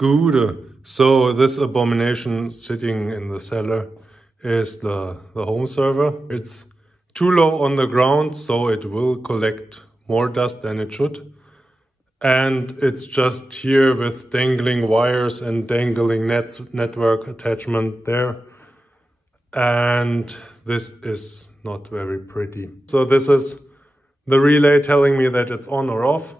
Gute. So this abomination sitting in the cellar is the home server. It's too low on the ground, so it will collect more dust than it should. And it's just here with dangling wires and dangling network attachment there. And this is not very pretty. So this is the relay telling me that it's on or off.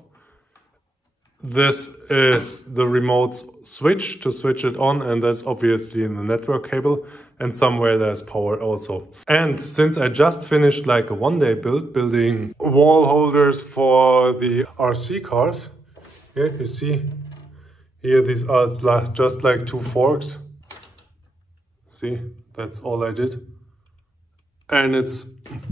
This is the remote switch to switch it on, and that's obviously in the network cable, and somewhere there's power also. And since I just finished like a one-day building wall holders for the RC cars, here you see, here these are just like two forks. See, that's all I did. And it's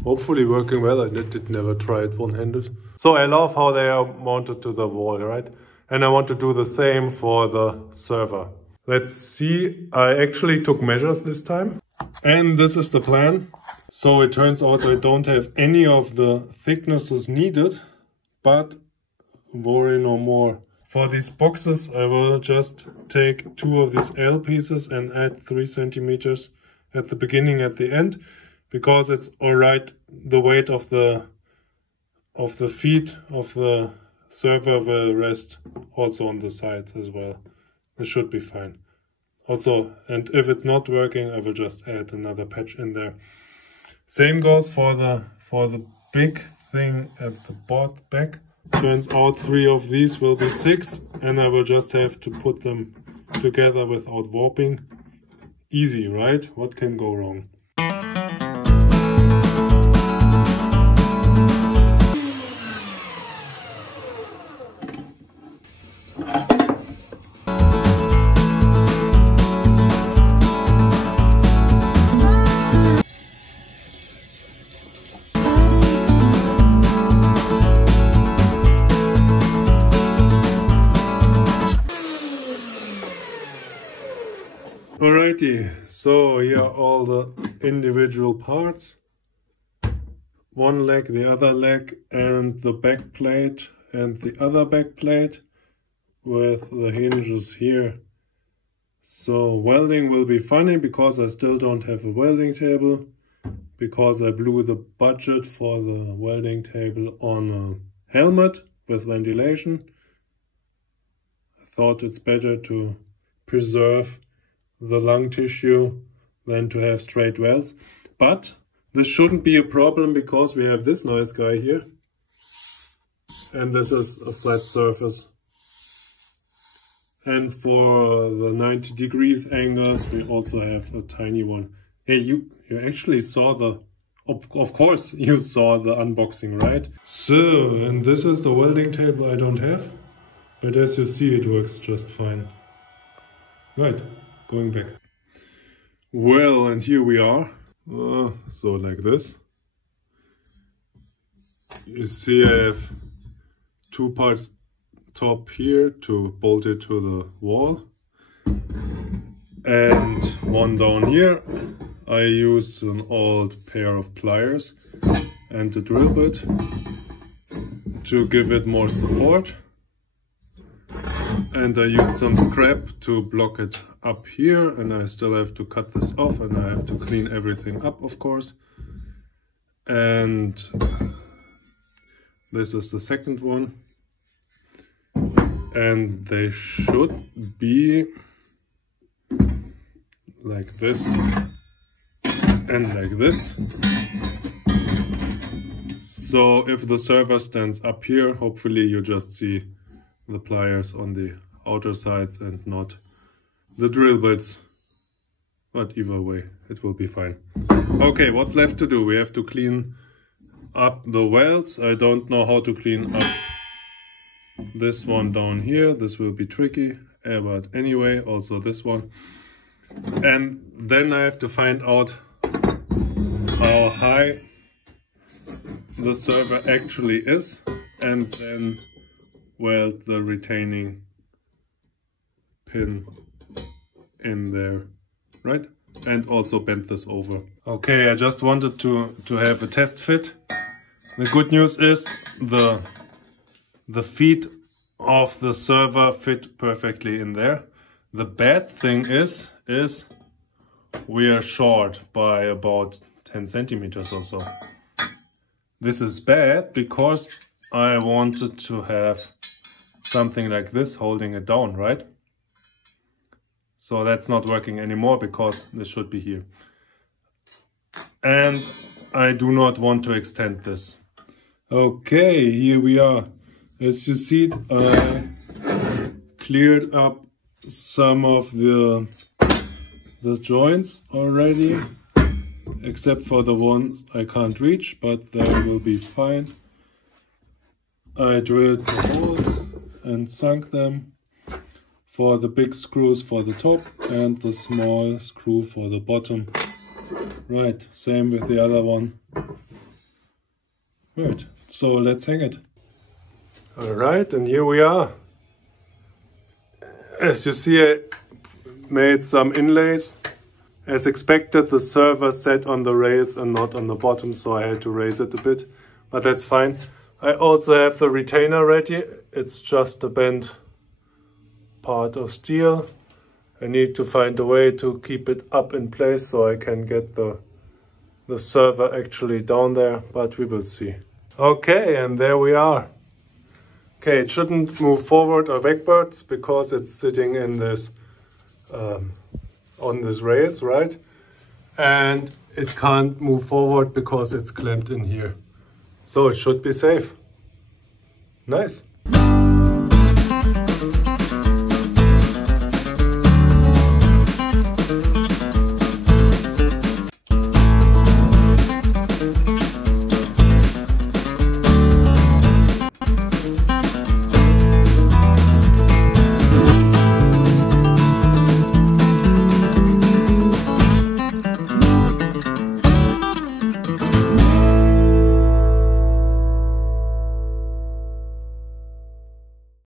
hopefully working well. I did never try it one-handed. So I love how they are mounted to the wall, right? And I want to do the same for the server. Let's see. I actually took measures this time. And this is the plan. So it turns out I don't have any of the thicknesses needed, but worry no more. For these boxes, I will just take 2 of these L pieces and add 3 centimeters at the beginning, at the end, because it's alright. The weight of the feet of the server will rest also on the sides as well. It should be fine. Also, and if it's not working, I will just add another patch in there. Same goes for the big thing at the back. Turns out 3 of these will be 6, and I will just have to put them together without warping. Easy, right? What can go wrong? Alrighty, so here are all the individual parts. One leg, the other leg, and the back plate, and the other back plate with the hinges here. So welding will be funny because I still don't have a welding table, because I blew the budget for the welding table on a helmet with ventilation. I thought it's better to preserve the lung tissue than to have straight welds. But this shouldn't be a problem because we have this nice guy here. And this is a flat surface. And for the 90 degrees angles, we also have a tiny one. Hey, you actually saw the, of course you saw the unboxing, right? So, and this is the welding table I don't have. But as you see, it works just fine. Right. Going back. Well, and here we are. So like this. You see I have 2 parts top here to bolt it to the wall. And 1 down here. I used an old pair of pliers and a drill bit to give it more support. And I used some scrap to block it up here, and I still have to cut this off, and I have to clean everything up, of course. And this is the second one. And they should be like this and like this. So if the server stands up here, hopefully you just see the pliers on the outer sides and not the drill bits. But either way, it will be fine. Okay, what's left to do? We have to clean up the welds. I don't know how to clean up this one down here. This will be tricky, but anyway, also this one. And then I have to find out how high the server actually is, and then weld the retaining pin in there, right? And also bend this over. Okay, I just wanted to have a test fit. The good news is the feet of the server fit perfectly in there. The bad thing is we are short by about 10 centimeters or so. This is bad because I wanted to have something like this holding it down, right? So that's not working anymore because this should be here. And I do not want to extend this. Okay, here we are. As you see, I cleared up some of the joints already, except for the ones I can't reach, but they will be fine. I drilled the holes and sunk them for the big screws for the top and the small screw for the bottom. Right, same with the other one. Right, so let's hang it. Alright, and here we are. As you see, I made some inlays. As expected, the server sat on the rails and not on the bottom, so I had to raise it a bit, but that's fine. I also have the retainer ready. It's just a bent part of steel. I need to find a way to keep it up in place so I can get the server actually down there, but we will see. Okay, and there we are. Okay, it shouldn't move forward or backwards because it's sitting in this on these rails, right? And it can't move forward because it's clamped in here. So it should be safe. Nice.